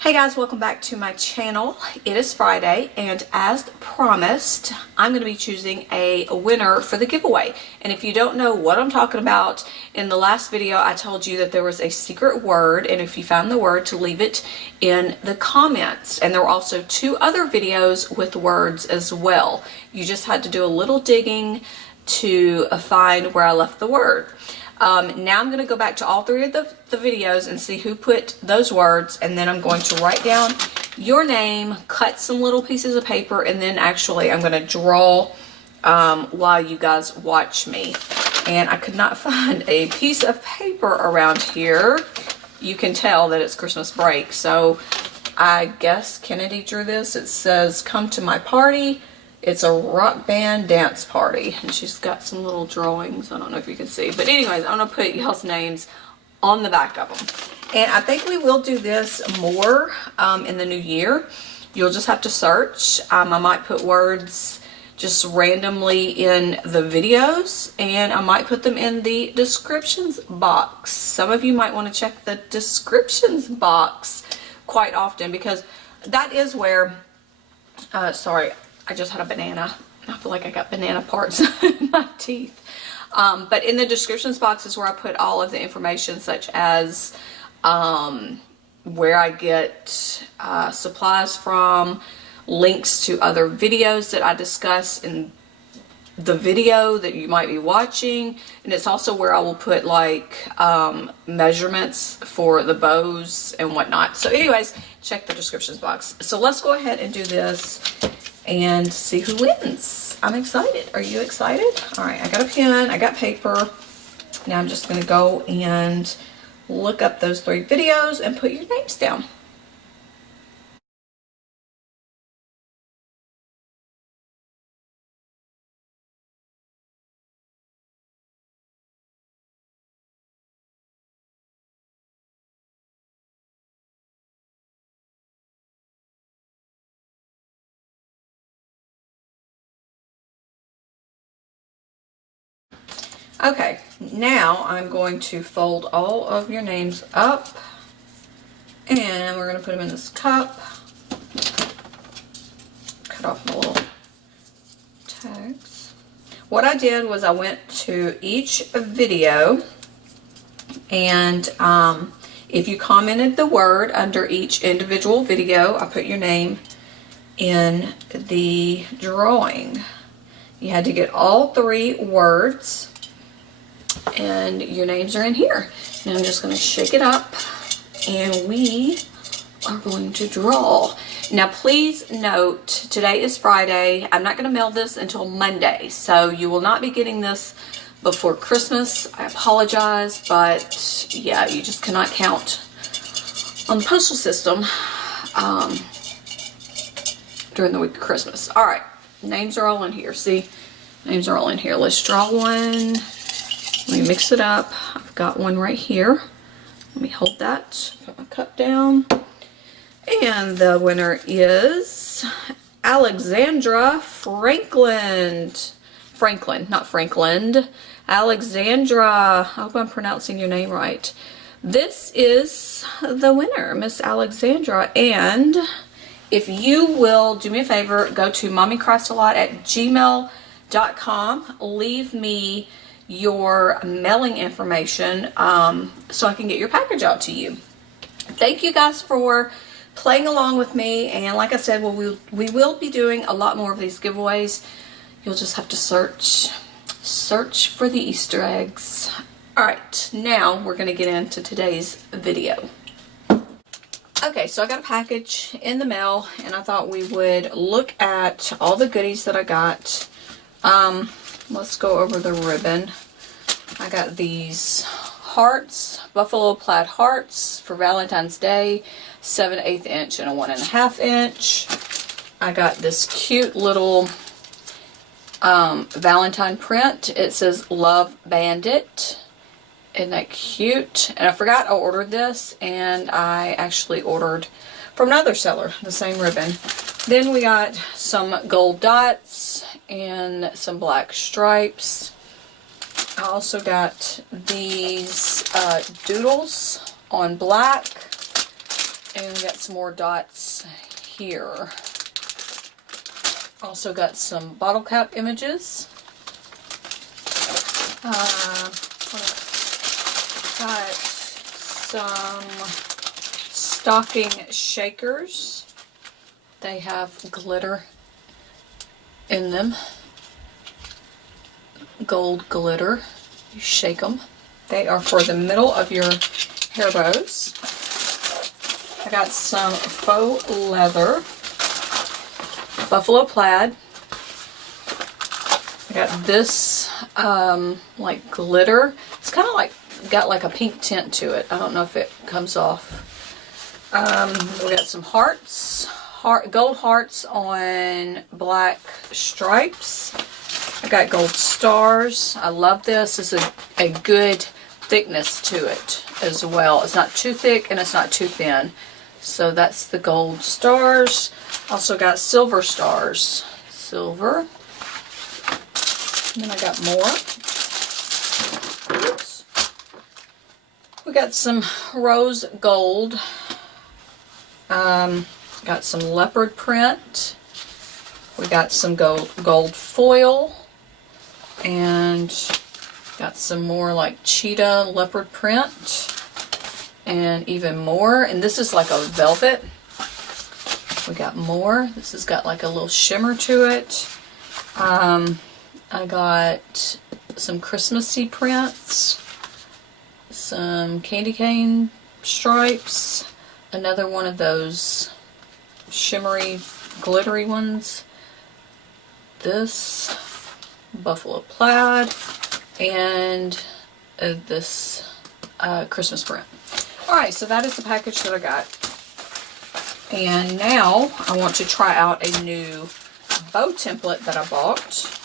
Hey guys, welcome back to my channel. It is Friday, and as promised, I'm going to be choosing a winner for the giveaway. And if you don't know what I'm talking about, in the last video I told you that there was a secret word, and if you found the word, to leave it in the comments. And there were also two other videos with words as well. You just had to do a little digging to find where I left the word. Now I'm going to go back to all three of the videos and see who put those words, and then I'm going to write down your name, cut some little pieces of paper, and then actually I'm going to draw while you guys watch me. And I could not find a piece of paper around here. You can tell that it's Christmas break, so I guess Kennedy drew this. It says, "Come to my party. It's a rock band dance party," and she's got some little drawings. I don't know if you can see, but anyways, I'm gonna put y'all's names on the back of them. And I think we will do this more in the new year. You'll just have to search. I might put words just randomly in the videos, and I might put them in the descriptions box. Some of you might want to check the descriptions box quite often, because that is where sorry, I just had a banana. I feel like I got banana parts in my teeth. But in the descriptions box is where I put all of the information, such as where I get supplies from, links to other videos that I discuss in the video that you might be watching, and it's also where I will put like measurements for the bows and whatnot. So anyways, check the descriptions box. So let's go ahead and do this and see who wins. I'm excited. Are you excited? All right, I got a pen, I got paper. Now I'm just gonna go and look up those three videos and put your names down. Okay, now I'm going to fold all of your names up, and we're going to put them in this cup. Cut off my little tags. What I did was I went to each video, and if you commented the word under each individual video, I put your name in the drawing. You had to get all three words, and your names are in here. Now I'm just going to shake it up, and we are going to draw. Now please note, today is Friday. I'm not going to mail this until Monday, so you will not be getting this before Christmas. I apologize, but yeah, you just cannot count on the postal system during the week of Christmas. All right, names are all in here. See, names are all in here. Let's draw one. Let me mix it up. I've got one right here. Let me hold that. Put my cup down. And the winner is Alexandra Franklin. Franklin, not Franklin. Alexandra. I hope I'm pronouncing your name right. This is the winner, Miss Alexandra. And if you will do me a favor, go to mommycraftsalot at gmail.com. Leave me your mailing information so I can get your package out to you. Thank you guys for playing along with me, and like I said, we will be doing a lot more of these giveaways. You'll just have to search for the Easter eggs. Alright, now we're going to get into today's video. Okay, so I got a package in the mail, and I thought we would look at all the goodies that I got. Let's go over the ribbon. I got these hearts, buffalo plaid hearts for Valentine's Day, 7/8 inch and a 1.5 inch. I got this cute little Valentine print. It says Love Bandit. Isn't that cute? And I forgot I ordered this, and I actually ordered from another seller the same ribbon. Then we got some gold dots and some black stripes. I also got these doodles on black. And we got some more dots here. Also got some bottle cap images. Got some stocking shakers. They have glitter in them. Gold glitter. You shake them. They are for the middle of your hair bows. I got some faux leather. Buffalo plaid. I got this like glitter. It's kind of like got like a pink tint to it. I don't know if it comes off. We got some hearts, gold hearts on black stripes. I got gold stars. I love this. It's a good thickness to it as well. It's not too thick and it's not too thin. So that's the gold stars. Also got silver stars. Silver. And then I got more. Oops. We got some rose gold. Got some leopard print. We got some gold foil. And got some more like cheetah leopard print. And even more. And this is like a velvet. We got more. This has got like a little shimmer to it. I got some Christmassy prints, some candy cane stripes, another one of those shimmery, glittery ones, this buffalo plaid, and this Christmas print. Alright, so that is the package that I got. And now I want to try out a new bow template that I bought.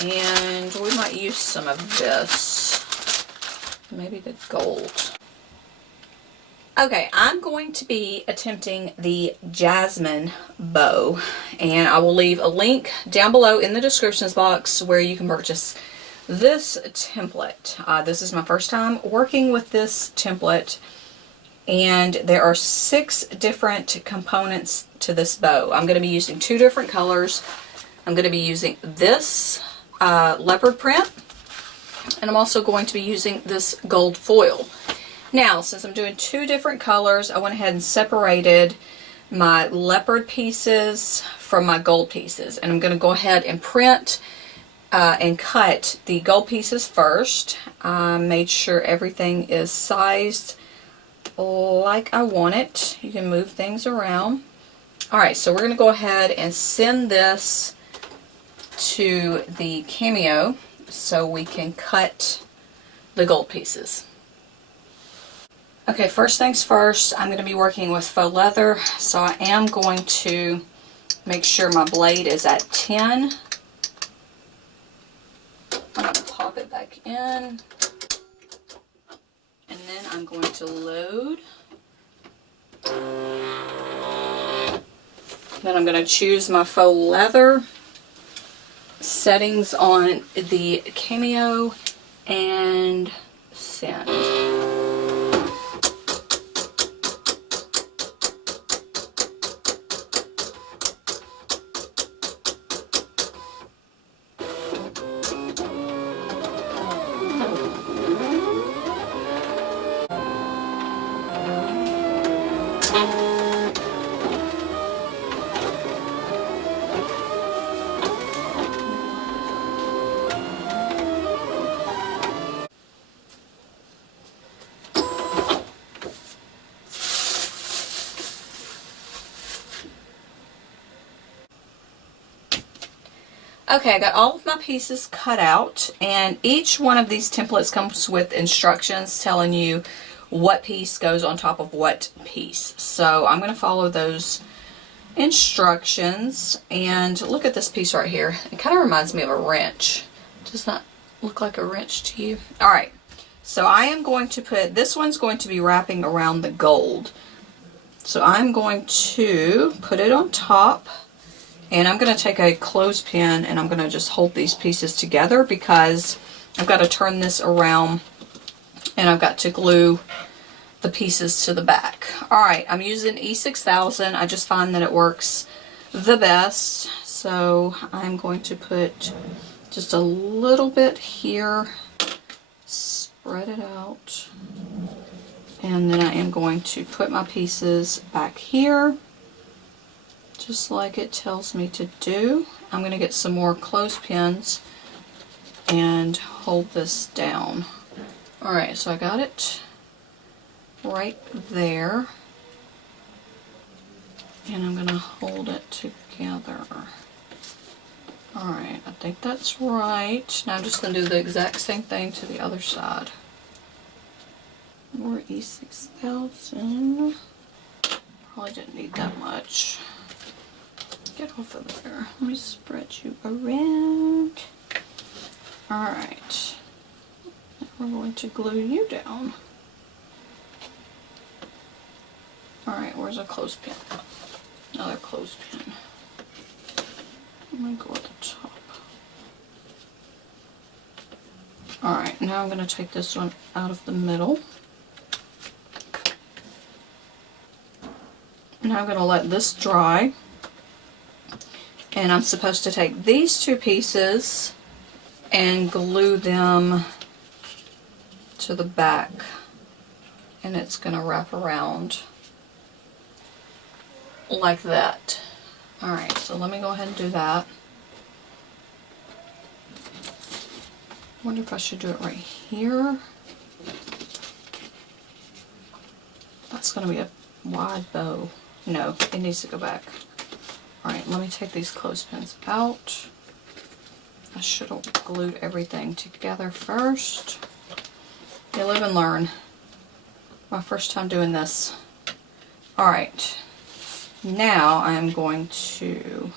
And we might use some of this. Maybe the gold. Okay, I'm going to be attempting the Jasmine bow. And I will leave a link down below in the descriptions box where you can purchase this template. This is my first time working with this template. And there are 6 different components to this bow. I'm going to be using 2 different colors. I'm going to be using this leopard print, and I'm also going to be using this gold foil. Now, since I'm doing 2 different colors, I went ahead and separated my leopard pieces from my gold pieces, and I'm going to go ahead and print and cut the gold pieces first. I made sure everything is sized like I want it. You can move things around. Alright, so we're going to go ahead and send this to the Cameo so we can cut the gold pieces. Okay, first things first, I'm going to be working with faux leather, so I am going to make sure my blade is at 10. I'm going to pop it back in, and then I'm going to load. Then I'm going to choose my faux leather settings on the Cameo and send. Okay, I got all of my pieces cut out, and each one of these templates comes with instructions telling you what piece goes on top of what piece. So I'm going to follow those instructions, and look at this piece right here. It kind of reminds me of a wrench. Does not look like a wrench to you? Alright, so I am going to put, this one's going to be wrapping around the gold. So I'm going to put it on top. And I'm going to take a clothespin and I'm going to just hold these pieces together because I've got to turn this around and I've got to glue the pieces to the back. Alright, I'm using E6000. I just find that it works the best. So I'm going to put just a little bit here, spread it out, and then I am going to put my pieces back here, just like it tells me to do. I'm going to get some more clothespins and hold this down. Alright, so I got it right there, and I'm going to hold it together. Alright, I think that's right. Now I'm just going to do the exact same thing to the other side. More E6000. Probably didn't need that much. Get off of there. Let me spread you around. Alright. We're going to glue you down. Alright, where's a clothespin? Another clothespin. I'm going to go at the top. Alright, now I'm going to take this one out of the middle. Now I'm going to let this dry. And I'm supposed to take these two pieces and glue them to the back. And it's going to wrap around like that. Alright, so let me go ahead and do that. I wonder if I should do it right here. That's going to be a wide bow. No, it needs to go back. Alright, let me take these clothespins out. I should have glued everything together first. You live and learn. My first time doing this. Alright. Now I'm going to,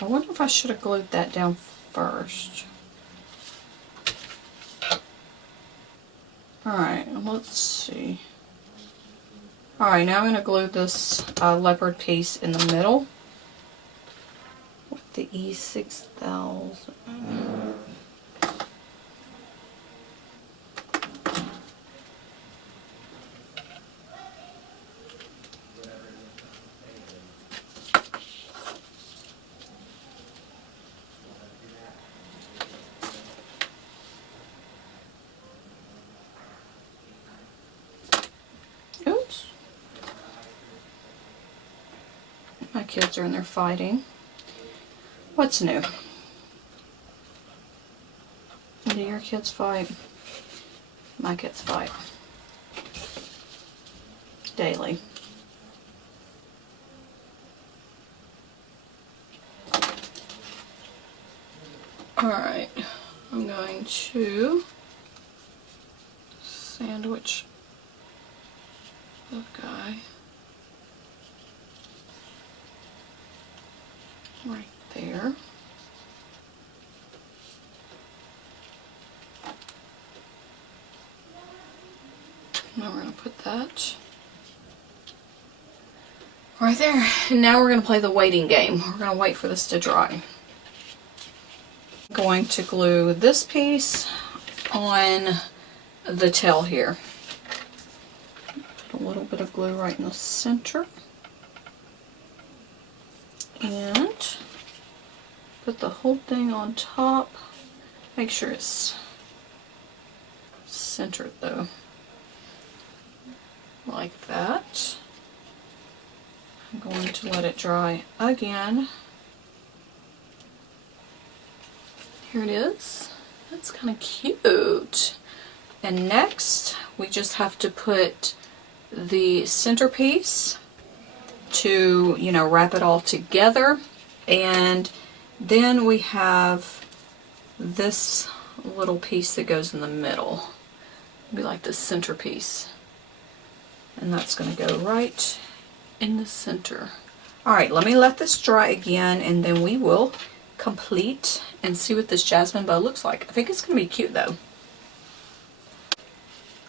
I wonder if I should have glued that down first. Alright, let's see. Alright, now I'm going to glue this leopard piece in the middle with the E6000. Oops. My kids are in there fighting. What's new? Do your kids fight? My kids fight. Daily. Alright, I'm going to sandwich the guy right there. Now we're going to put that right there. And now we're going to play the waiting game. We're going to wait for this to dry. I'm going to glue this piece on the tail here. Put a little bit of glue right in the center. And put the whole thing on top. Make sure it's centered though. Like that. I'm going to let it dry again. Here it is. That's kind of cute. And next, we just have to put the centerpiece to, you know, wrap it all together. And then we have this little piece that goes in the middle. It'll be like the centerpiece. And that's going to go right in the center. Alright, let me let this dry again and then we will complete and see what this jasmine bow looks like. I think it's going to be cute though.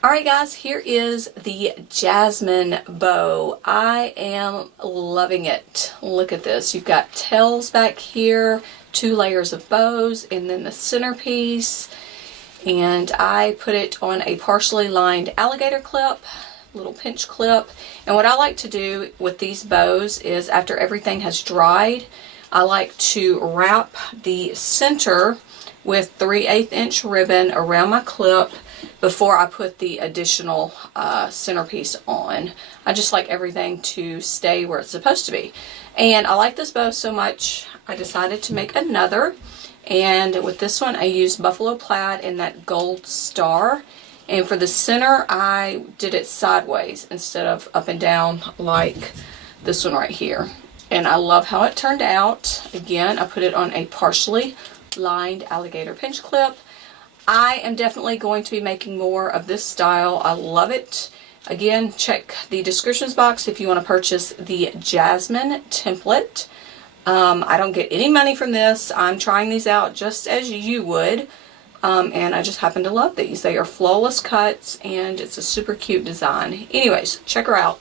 Alright guys, here is the jasmine bow. I am loving it. Look at this. You've got tails back here, 2 layers of bows, and then the centerpiece. and I put it on a partially lined alligator clip, little pinch clip. And what I like to do with these bows is after everything has dried, I like to wrap the center with 3/8 inch ribbon around my clip before I put the additional centerpiece on. I just like everything to stay where it's supposed to be. And I like this bow so much, I decided to make another. And with this one, I used buffalo plaid in that gold star. And for the center, I did it sideways instead of up and down like this one right here. And I love how it turned out. Again, I put it on a partially lined alligator pinch clip. I am definitely going to be making more of this style. I love it. Again, check the descriptions box if you want to purchase the Jasmine template. I don't get any money from this. I'm trying these out just as you would. And I just happen to love these. They are flawless cuts and it's a super cute design. Anyways, check her out.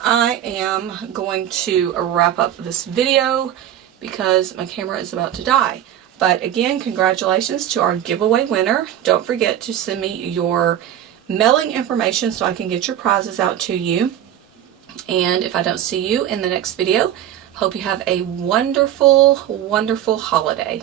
I am going to wrap up this video because my camera is about to die. But again, congratulations to our giveaway winner. Don't forget to send me your mailing information so I can get your prizes out to you. And if I don't see you in the next video, hope you have a wonderful, wonderful holiday.